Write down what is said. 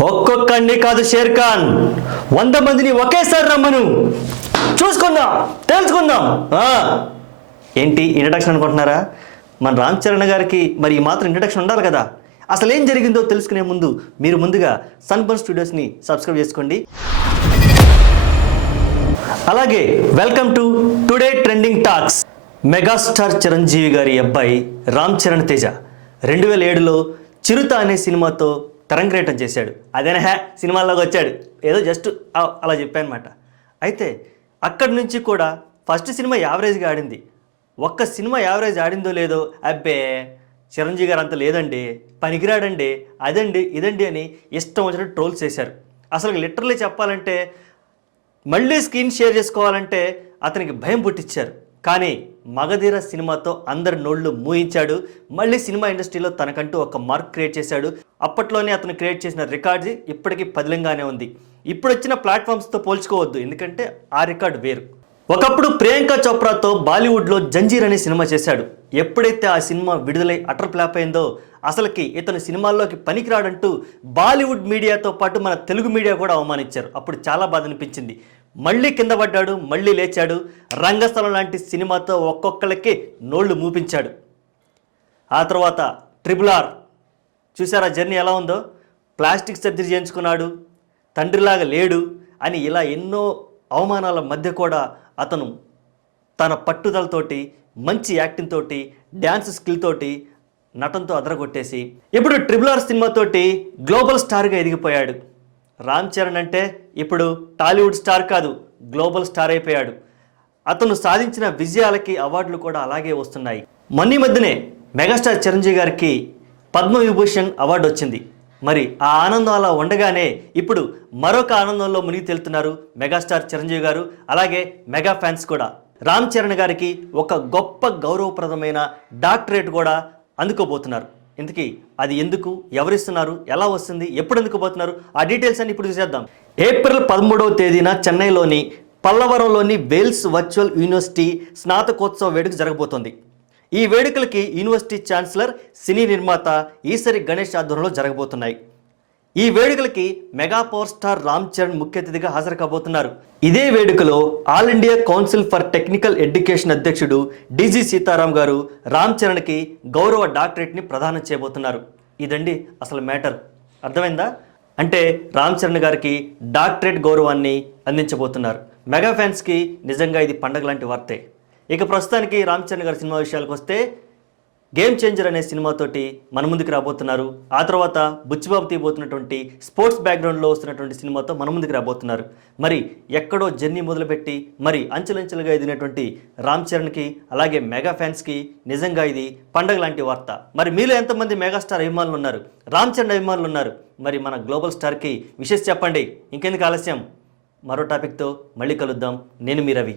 ఒక్కొక్కడిని కాదు షేర్ ఖాన్. వంద మందిని ఒకేసారి రమ్మను. చూసుకుందాం తెలుసుకుందాం. ఏంటి ఇంట్రడక్షన్ అనుకుంటున్నారా? మన రామ్ చరణ్ గారికి మరి ఈ మాత్రం ఇంట్రడక్షన్ ఉండాలి కదా? అసలు ఏం జరిగిందో తెలుసుకునే ముందు మీరు ముందుగా సన్బర్న్ స్టూడియోస్ని సబ్స్క్రైబ్ చేసుకోండి. అలాగే welcome to today trending talks. Megastar Chiranjeevi గారి అబ్బాయి రామ్ చరణ్ తేజ. రెండు వేల ఏడులో చిరుత అనే సినిమాతో తరంగేటం చేశాడు. అదేనా సినిమాల్లోకి వచ్చాడు. ఏదో జస్ట్ అలా చెప్పానమాట. అయితే అక్కడి నుంచి కూడా ఫస్ట్ సినిమా యావరేజ్గా ఆడింది. ఒక్క సినిమా యావరేజ్ ఆడిందో లేదో అబ్బే చిరంజీవి గారు అంత లేదండి. పనికిరాడండి. అదండి ఇదండి అని ఇష్టం వచ్చినట్టు ట్రోల్స్ చేశారు. అసలు లిటరలీ చెప్పాలంటే మళ్ళీ స్క్రీన్ షేర్ చేసుకోవాలంటే అతనికి భయం పుట్టించారు కానీ మగధీర సినిమాతో అందరి నోళ్ళు మూయించాడు. మళ్ళీ సినిమా ఇండస్ట్రీలో తనకంటూ ఒక మార్క్ క్రియేట్ చేశాడు. అప్పట్లోనే అతను క్రియేట్ చేసిన రికార్డ్స్ ఇప్పటికీ పదిలంగానే ఉంది. ఇప్పుడు వచ్చిన ప్లాట్ఫామ్స్తో పోల్చుకోవద్దు ఎందుకంటే ఆ రికార్డు వేరు. ఒకప్పుడు ప్రియాంక చోప్రాతో బాలీవుడ్లో జంజీర్ అనే సినిమా చేశాడు. ఎప్పుడైతే ఆ సినిమా విడుదలై అటర్ ఫ్లాప్ అయిందో అసలుకి ఇతను సినిమాల్లోకి పనికిరాడంటూ బాలీవుడ్ మీడియాతో పాటు మన తెలుగు మీడియా కూడా అవమానించారు. అప్పుడు చాలా బాధ అనిపించింది. మళ్ళీ కింద పడ్డాడు మళ్ళీ లేచాడు. రంగస్థలం లాంటి సినిమాతో ఒక్కొక్కరికి నోళ్ళు మూపించాడు. ఆ తర్వాత ట్రిపుల్ ఆర్. చూసారా జర్నీ ఎలా ఉందో? ప్లాస్టిక్ సర్జరీ చేయించుకున్నాడు తండ్రిలాగా లేడు అని ఇలా ఎన్నో అవమానాల మధ్య కూడా అతను తన పట్టుదలతోటి మంచి యాక్టింగ్ తోటి డ్యాన్స్ స్కిల్ తోటి నటనతో అదరగొట్టేసి ఇప్పుడు ట్రిపుల్ ఆర్ సినిమాతోటి గ్లోబల్ స్టార్గా ఎదిగిపోయాడు. రామ్ చరణ్ అంటే ఇప్పుడు టాలీవుడ్ స్టార్ కాదు గ్లోబల్ స్టార్ అయిపోయాడు. అతను సాధించిన విజయాలకి అవార్డులు కూడా అలాగే వస్తున్నాయి. మొన్న మధ్యనే మెగాస్టార్ చిరంజీవి గారికి పద్మవిభూషణ్ అవార్డు వచ్చింది. మరి ఆ ఆనందం అలా ఉండగానే ఇప్పుడు మరొక ఆనందంలో మునిగి తేలుతున్నారు మెగాస్టార్ చిరంజీవి గారు అలాగే మెగా ఫ్యాన్స్ కూడా. రామ్ చరణ్ గారికి ఒక గొప్ప గౌరవప్రదమైన డాక్టరేట్ కూడా అందుకోబోతున్నారు. ఇంతకీ అది ఎందుకు? ఎవరిస్తున్నారు? ఎలా వస్తుంది? ఎప్పుడు ఎందుకు పోతున్నారు? ఆ డీటెయిల్స్ అన్ని ఇప్పుడు చూసేద్దాం. ఏప్రిల్ పదమూడవ తేదీన చెన్నైలోని పల్లవరంలోని వేల్స్ వర్చువల్ యూనివర్సిటీ స్నాతకోత్సవ వేడుక జరగబోతోంది. ఈ వేడుకలకి యూనివర్సిటీ ఛాన్సలర్ సినీ నిర్మాత ఈసరి గణేష్ ఆధ్వర్యంలో జరగబోతున్నాయి. ఈ వేడుకలకి mega power star Ram Charan ముఖ్య అతిథిగా హాజరు కాబోతున్నారు. ఇదే వేడుకలో All India Council for Technical Education అధ్యక్షుడు డీజీ సీతారాం గారు రామ్ చరణ్కి గౌరవ డాక్టరేట్ని ప్రదానం చేయబోతున్నారు. ఇదండి అసలు మ్యాటర్. అర్థమైందా? అంటే రామ్ చరణ్ గారికి డాక్టరేట్ గౌరవాన్ని అందించబోతున్నారు. మెగా ఫ్యాన్స్కి నిజంగా ఇది పండగ లాంటి వార్తే. ఇక ప్రస్తుతానికి రామ్ చరణ్ గారి సినిమా విషయాలకు వస్తే గేమ్ చేంజర్ అనే సినిమాతోటి మన ముందుకు రాబోతున్నారు. ఆ తర్వాత బుచ్చిబాబు తీయబోతున్నటువంటి స్పోర్ట్స్ బ్యాక్గ్రౌండ్లో వస్తున్నటువంటి సినిమాతో మన ముందుకు రాబోతున్నారు. మరి ఎక్కడో జర్నీ మొదలుపెట్టి మరి అంచెలంచెలుగా ఎదిగినటువంటి రామ్ చరణ్కి అలాగే మెగా ఫ్యాన్స్కి నిజంగా ఇది పండగ లాంటి వార్త. మరి మీలో ఎంతమంది మెగాస్టార్ అభిమానులు ఉన్నారు? రామ్ చరణ్ అభిమానులు ఉన్నారు. మరి మన గ్లోబల్ స్టార్కి విషెస్ చెప్పండి. ఇంకెందుకు ఆలస్యం? మరో టాపిక్తో మళ్ళీ కలుద్దాం. నేను మీ రవి.